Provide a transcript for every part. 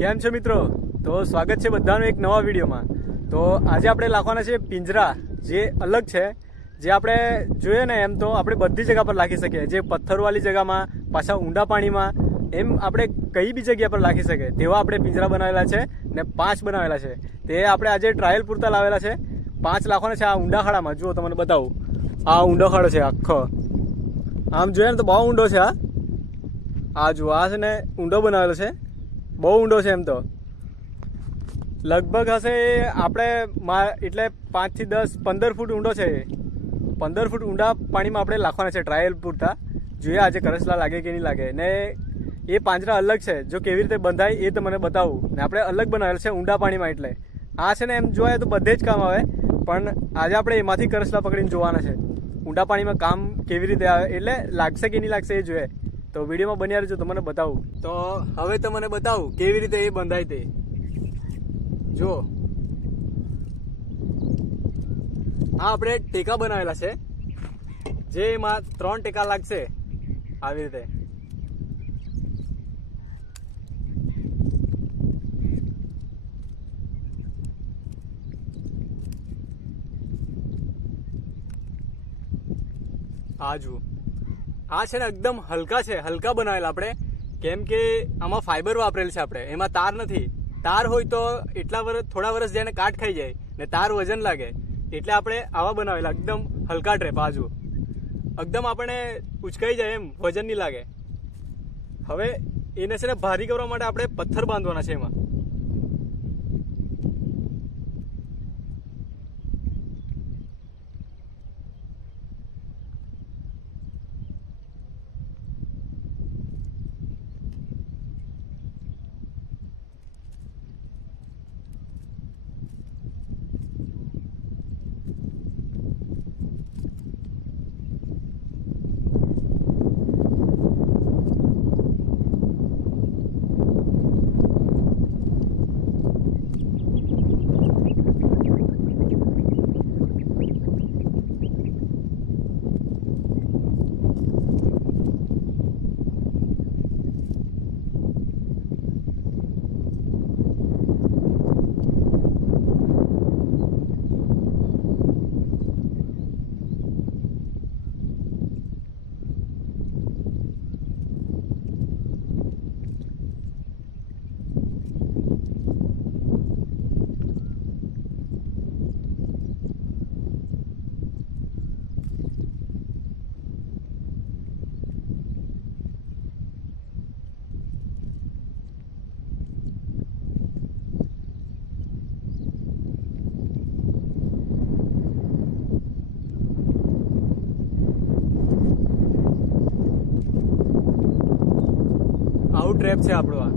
કેમ છો મિત્રો? તો સ્વાગત છે બધાનું એક નવા વિડીયોમાં. તો આજે આપણે લાખવાના છે પિંજરા, જે અલગ છે, જે આપણે જોઈએ ને એમ તો આપણે બધી જગ્યા પર રાખી શકીએ, જે પથ્થરવાળી જગ્યામાં, પાછા ઊંડા પાણીમાં, એમ આપણે કઈ બી જગ્યા પર રાખી શકીએ તેવા આપણે પિંજરા બનાવેલા છે ને 5 બનાવેલા છે. તે આપણે આજે ટ્રાયલ પૂરતા લાવેલા છે. 5 લાખવાના છે આ ઊંડા ખાડામાં. જુઓ તમને બતાવું, આ ઊંડો ખાડો છે આખો. આમ જોઈએ ને તો બહુ ઊંડો છે. આ જુઓ, આ છે ને ઊંડો બનાવેલો છે, બહુ ઊંડો છે. એમ તો લગભગ હશે આપણે એટલે 5 થી 10 15 ફૂટ ઊંડો છે. 15 ફૂટ ઊંડા પાણીમાં આપણે લાખવાના છે ટ્રાયલ પૂરતા. જોઈએ આજે કરસલા લાગે કે નહીં લાગે. ને એ પાંજરા અલગ છે, જો કેવી રીતે બંધાય એ તમને બતાવું. ને આપણે અલગ બનાવેલ છે ઊંડા પાણીમાં. એટલે આ છે ને એમ જોવાય તો બધે જ કામ આવે, પણ આજે આપણે એમાંથી કરસલા પકડીને જોવાના છે. ઊંડા પાણીમાં કામ કેવી રીતે આવે, એટલે લાગશે કે નહીં લાગશે એ જોઈએ. તો વિડીયોમાં બન્યા રહેજો, તમને બતાવું. તો હવે તમને બતાવું કેવી રીતે એ બંધાય તે. જો આ આપણે ટેકા બનાવેલા છે, જે એમાં 3 ટેકા લાગશે આવી રીતે. આ જુઓ, આ છે ને એકદમ હલકા છે, હલકા બનાવેલા આપણે, કેમ કે આમાં ફાઈબર વાપરેલ છે આપણે, એમાં તાર નથી. તાર હોય તો થોડા વર્ષ જઈને કાટ ખાઈ જાય ને તાર વજન લાગે, એટલે આપણે આવા બનાવેલા એકદમ હલકા ટ્રેપ. આ જુઓ, એકદમ આપણે ઉચકાઈ જાય એમ, વજન નહીં લાગે. હવે એને છે ને ભારી કરવા માટે આપણે પથ્થર બાંધવાના છે એમાં. આવું ટ્રેપ છે આપણો આ.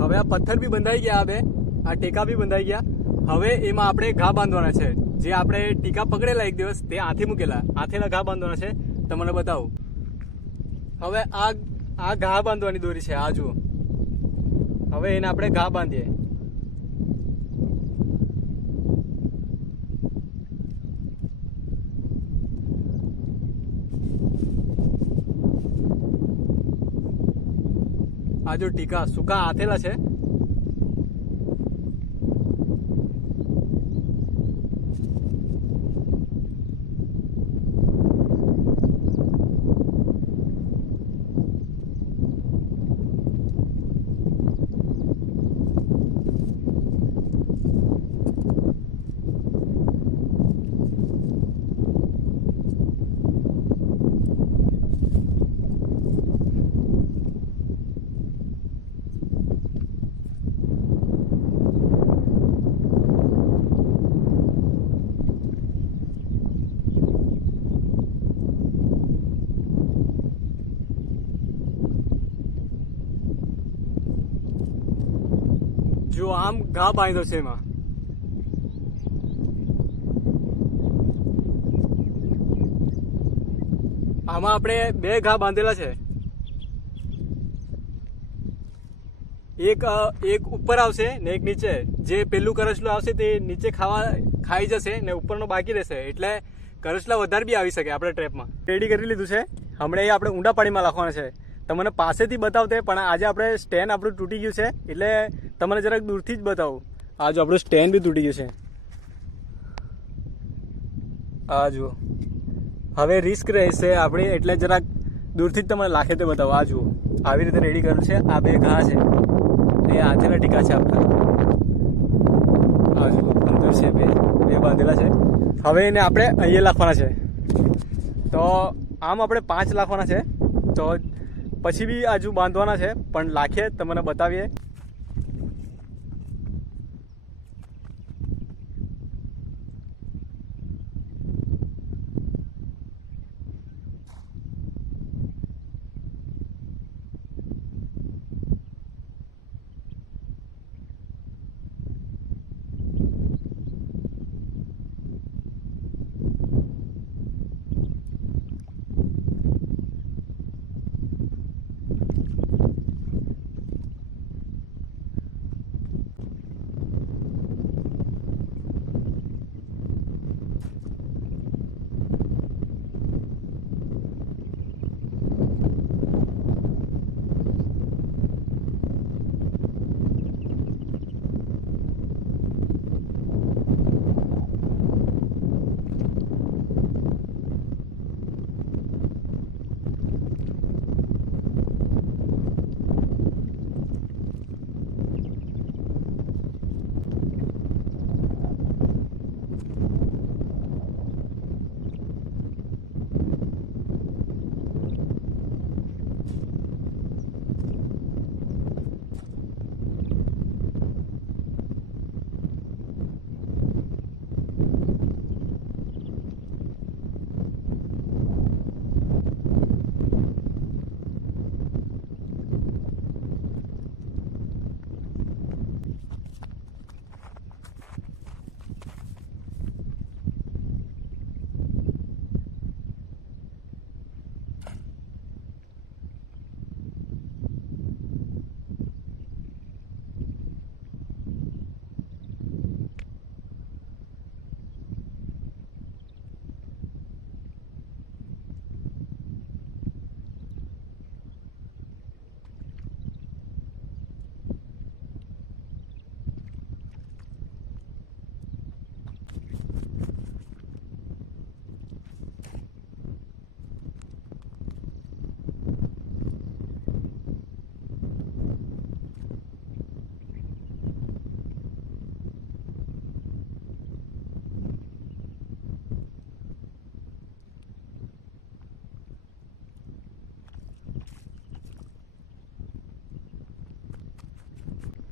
હવે આ પથ્થર બી બંધાઈ ગયા, આ ટેકા બી બંધાઈ ગયા. હવે એમાં આપણે ઘા બાંધવાના છે. જે આપણે ટીકા પકડેલા એક દિવસ, તે હાથે મૂકેલા, હાથેના ઘા બાંધવાના છે. તમને બતાવું. હવે આ ઘા બાંધવાની દોરી છે, આ જુઓ. હવે એને આપણે ઘા બાંધીએ. આ જો ટીકા સૂકા હાથેલા છે. જો આમ ઘા બાંધ્યો છે એમાં. આમાં આપણે 2 ઘા બાંધેલા છે. એક ઉપર આવશે ને એક નીચે. જે પેલું કરસલું આવશે તે નીચે ખાઈ જશે ને ઉપરનો બાકી રહેશે, એટલે કરસલા વધારે બી આવી શકે આપણે ટ્રેપમાં. રેડી કરી લીધું છે. હમણાં એ આપણે ઊંડા પાણીમાં નાખવાના છે. તમને પાસેથી બતાવતે, પણ આજે આપણે સ્ટેન્ડ આપણું તૂટી ગયું છે એટલે તમને જરાક દૂરથી જ બતાવું. આ જો આપણું સ્ટેન્ડ બી તૂટી ગયું છે. આ જુઓ, હવે રિસ્ક રહેશે આપણી એટલે જરાક દૂરથી જ તમને લાખે તે બતાવો. આ જુઓ, આવી રીતે રેડી કરેલું છે. આ બે ઘા છે એ હાથેના ટીકા છે આપણા. આ જુઓ, અંદર છે બે બાંધેલા છે. હવે એને આપણે અહીંયા લાખવાના છે. તો આમ આપણે 5 લાખવાના છે. તો પછી બી આજુ બાંધવાના છે, પણ લાખીએ તમને બતાવીએ.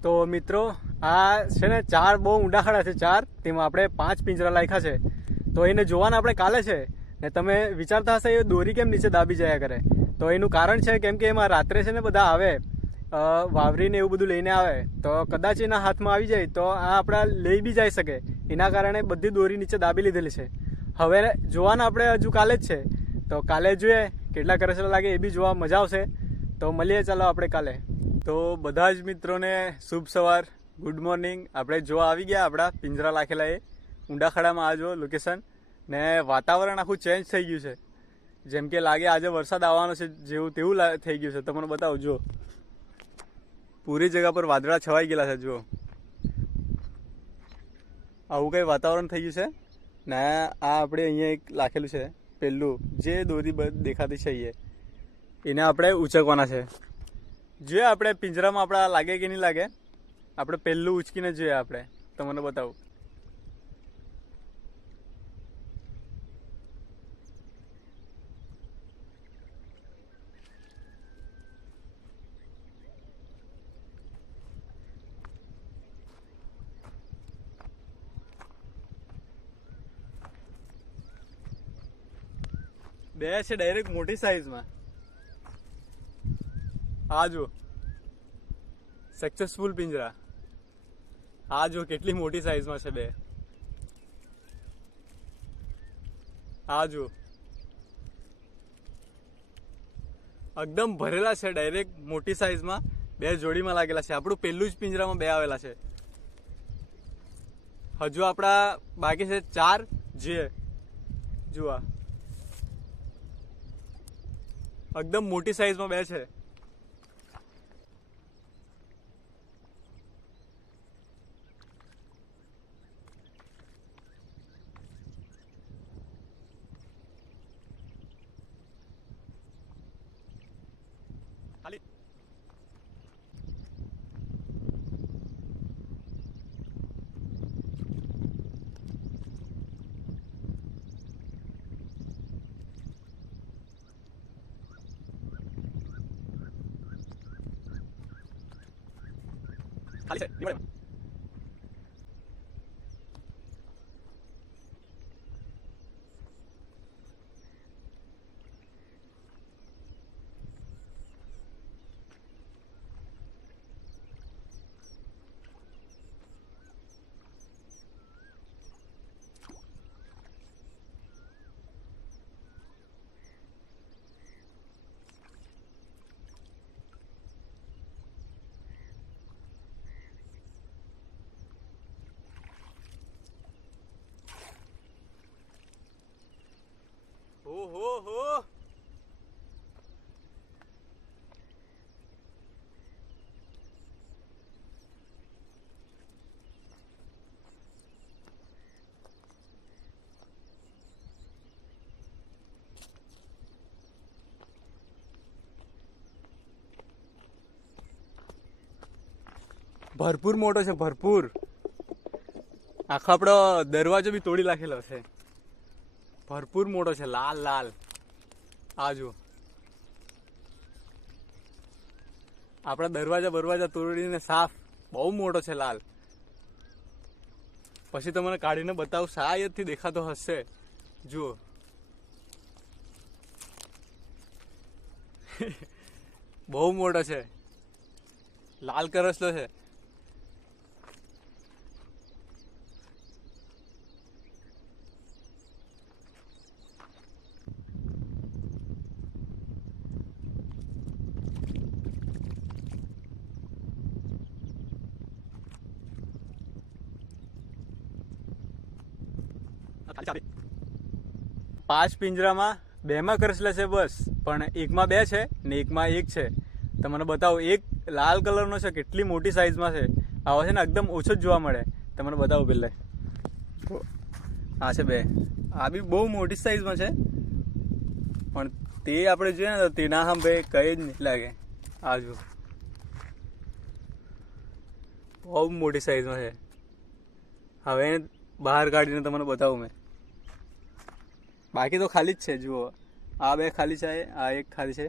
તો મિત્રો આ છે ને 4 બહુ ઊંડા ખાડા છે 4, તેમાં આપણે 5 પિંજરા લાખ્યા છે. તો એને જોવાના આપણે કાલે છે. ને તમે વિચારતા હશે એ દોરી કેમ નીચે દાબી જયા કરે, તો એનું કારણ છે કેમ કે એમાં રાત્રે છે ને બધા આવે વાવરીને એવું બધું લઈને આવે, તો કદાચ એના હાથમાં આવી જાય તો આ આપણા લઈ બી જઈ શકે. એના કારણે બધી દોરી નીચે દાબી લીધેલી છે. હવે જોવાના આપણે હજુ કાલે જ છે, તો કાલે જોઈએ કેટલા કરસલા લાગે એ બી જોવા મજા આવશે. તો મળીએ ચાલો આપણે કાલે. તો બધા જ મિત્રોને શુભ સવાર, ગુડ મોર્નિંગ. આપણે જોવા આવી ગયા આપણા પિંજરા લાખેલા એ ઊંડા ખાડામાં. આ જો લોકેશન ને વાતાવરણ આખું ચેન્જ થઈ ગયું છે. જેમ કે લાગે આજે વરસાદ આવવાનો છે જેવું તેવું થઈ ગયું છે. તમને બતાવું, જો પૂરી જગ્યા પર વાદળા છવાઈ ગયેલા છે. જુઓ, આવું કંઈ વાતાવરણ થઈ ગયું છે ને. આ આપણે અહીંયા એક લાખેલું છે પેલું, જે દોરી દેખાતી છે એને આપણે ઉચકવાના છે. જોઈએ આપણે પિંજરામાં આપણા લાગે કે નહીં લાગે. આપણે પહેલું ઉચકીને જોઈએ. આપણે તમને બતાવું. બે છે ડાયરેક્ટ મોટી સાઈઝમાં. આ જો સક્સેસફુલ પિંજરા. આ જો કેટલી મોટી સાઈઝમાં છે બે. આ જો એકદમ ભરેલા છે ડાયરેક્ટ મોટી સાઈઝમાં. બે જોડીમાં લાગેલા છે. આપણું પહેલું જ પિંજરામાં બે આવેલા છે. હજુ આપણા બાકી છે 4. જે જુઓ એકદમ મોટી સાઈઝમાં બે છે. ખાલી છે ઓહો ભરપૂર મોટો છે, ભરપૂર. આખો આપણો દરવાજો બી તોડી નાખેલો છે. ભરપૂર મોટો છે, લાલ લાલ. આ જુઓ, આપણા દરવાજા તોડીને સાફ. બહુ મોટો છે, લાલ. પછી તમને કાઢીને બતાવું, શાયદથી દેખાતો હશે. જુઓ. બહુ મોટો છે, લાલ કરસલો છે. પાંચ પિંજરામાં 2માં કરસલા છે બસ, પણ એકમાં 2 છે ને એકમાં 1 છે. તમને બતાવું, એક લાલ કલરનો છે, કેટલી મોટી સાઈઝમાં છે. આવો છે ને એકદમ ઓછો જ જોવા મળે. તમને બતાવું પહેલા. આ છે 2. આ બી બહુ મોટી સાઈઝમાં છે, પણ તે આપણે જોઈએ ને તો તેના હા ભાઈ કઈ જ નહીં લાગે. આ જુઓ, બહુ મોટી સાઈઝમાં છે. હવે બહાર કાઢીને તમને બતાવું મેં. બાકી તો ખાલી જ છે. જુઓ, આ 2 ખાલી છે, આ 1 ખાલી છે.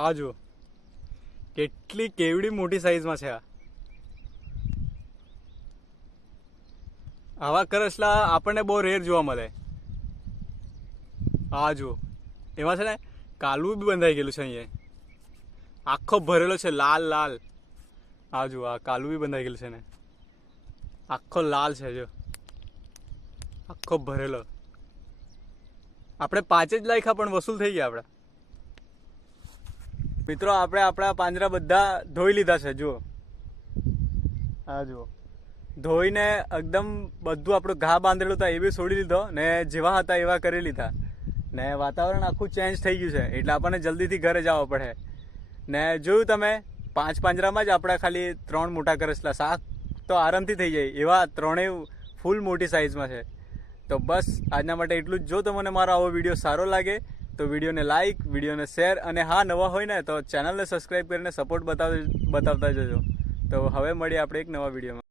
આ જુઓ, કેટલી કેવડી મોટી સાઈઝમાં છે. આવા કરસલા આપણને બહુ રેર જોવા મળે. આ જુઓ, એમાં છે ને કાલવું બી બંધાઈ ગયેલું છે. અહીંયા આખો ભરેલો છે, લાલ લાલ. આ જુઓ, આ કાલવું બી બંધાઈ ગયેલું છે ને, આખો લાલ છે. જો આખો ભરેલો. આપણે 5 જ લાખ્યા પણ વસૂલ થઈ ગયા આપણા. મિત્રો, આપણે આપણા પાંજરા બધા ધોઈ લીધા છે. જુઓ, આ જુઓ, ધોઈને એકદમ બધું આપણું ઘા બાંધેલું હતા એ બી છોડી લીધો ને જેવા હતા એવા કરી લીધા. ને વાતાવરણ આખું ચેન્જ થઈ ગયું છે, એટલે આપણને જલ્દીથી ઘરે જવા પડે. ને જોયું તમે, 5 પાંજરામાં જ આપણા ખાલી 3 મોટા કરસલા. શાક તો આરામથી થઈ જાય એવા 3 ફૂલ મોટી સાઈઝમાં છે. તો બસ આજના માટે એટલું જ. જો તમને મારો આવો વિડીયો સારો લાગે તો વિડીયોને લાઇક, વિડીયોને શેર, અને હા, નવા હોય ને તો ચેનલને સબસ્ક્રાઈબ કરીને સપોર્ટ બતાવતા જજો. તો હવે મળીએ આપણે એક નવા વિડીયોમાં.